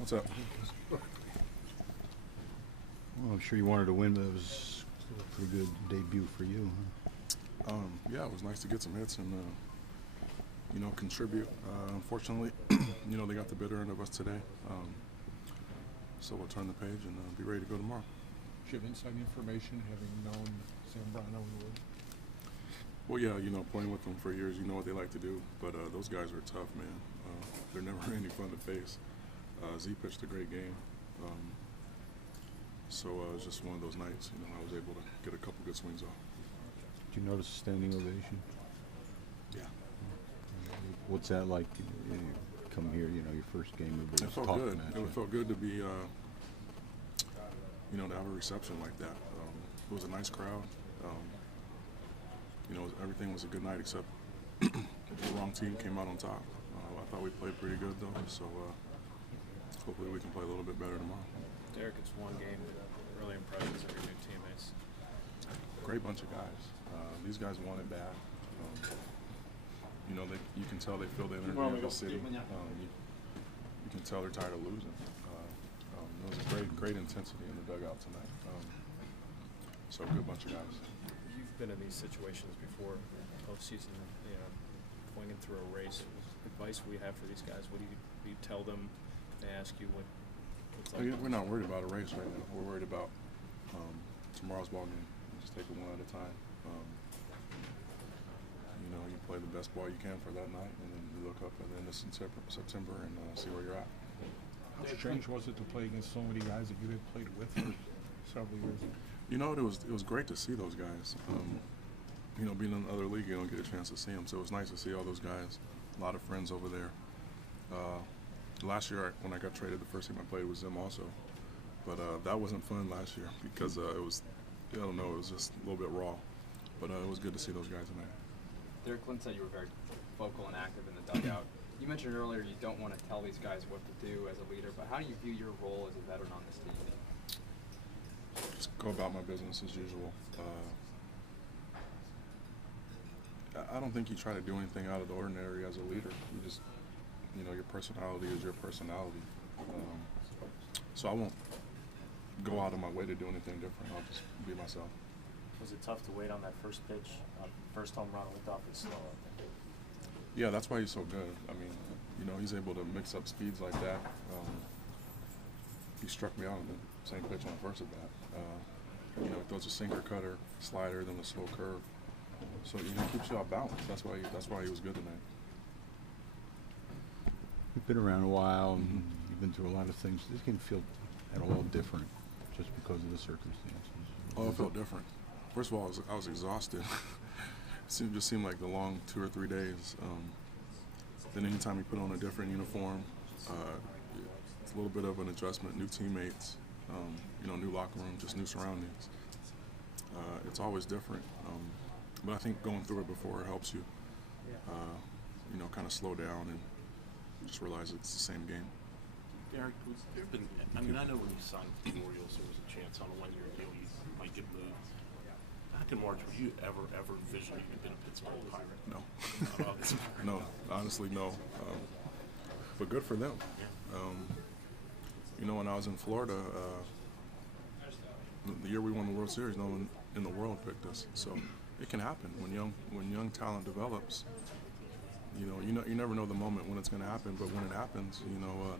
What's up? Well, I'm sure you wanted to win, but it was a pretty good debut for you, huh? Yeah, it was nice to get some hits and, contribute. Unfortunately, they got the better end of us today. So we'll turn the page and be ready to go tomorrow. Do you have inside information, having known Zambrano and Wood? Well, yeah, playing with them for years, you know what they like to do. But those guys are tough, man. They're never any fun to face. Z pitched a great game. So it was just one of those nights, I was able to get a couple good swings off. Did you notice a standing ovation? Yeah. What's that like? You come here, your first game of the It felt good. It felt good to be, to have a reception like that. It was a nice crowd. Everything was a good night except the wrong team came out on top. I thought we played pretty good though, so hopefully we can play a little bit better tomorrow. Derek, it's one game that really impresses every new teammates. Great bunch of guys. These guys want it bad. You can tell they feel the energy of the city. You can tell they're tired of losing. There was a great intensity in the dugout tonight. So a good bunch of guys. You've been in these situations before, postseason, going through a race. Advice we have for these guys, what do you tell them? They ask you what's like. We're not worried about a race right now. We're worried about tomorrow's ball game. Just take it one at a time. You play the best ball you can for that night, and then you look up at the end of September and see where you're at. How strange was it to play against so many guys that you had played with for several years? It was great to see those guys. Being in another league, you don't get a chance to see them, so it was nice to see all those guys. A lot of friends over there. Last year, when I got traded, the first team I played was them also. But that wasn't fun last year because it was, it was just a little bit raw. But it was good to see those guys tonight. Derek Clint said you were very vocal and active in the dugout. You mentioned earlier you don't want to tell these guys what to do as a leader, but how do you view your role as a veteran on this team? Just go about my business as usual. I don't think you try to do anything out of the ordinary as a leader. You just, your personality is your personality. So I won't go out of my way to do anything different. I'll just be myself. Was it tough to wait on that first pitch, first home run with off his slow? Yeah, that's why he's so good. I mean, he's able to mix up speeds like that. He struck me out on the same pitch on the first at bat. He throws a sinker, cutter, slider, then the slow curve. So he keeps you off balance. That's why he was good tonight. You've been around a while, and you've been through a lot of things. This can feel at all different just because of the circumstances. Oh, it felt different. First of all, I was exhausted. It just seemed like the long 2 or 3 days. Then anytime you put on a different uniform, it's a little bit of an adjustment, new teammates, new locker room, just new surroundings. It's always different. But I think going through it before helps you, kind of slow down and just realize it's the same game. Derek, I know when you signed with the Orioles, there was a chance on a one-year deal you might get moved. Back in March, were you ever envisioning you being a Pittsburgh Pirate? No. No, honestly, no. But good for them. When I was in Florida, the year we won the World Series, no one in the world picked us. So it can happen when young talent develops. You never know the moment when it's going to happen, but when it happens,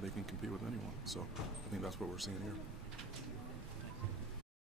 they can compete with anyone. So I think that's what we're seeing here.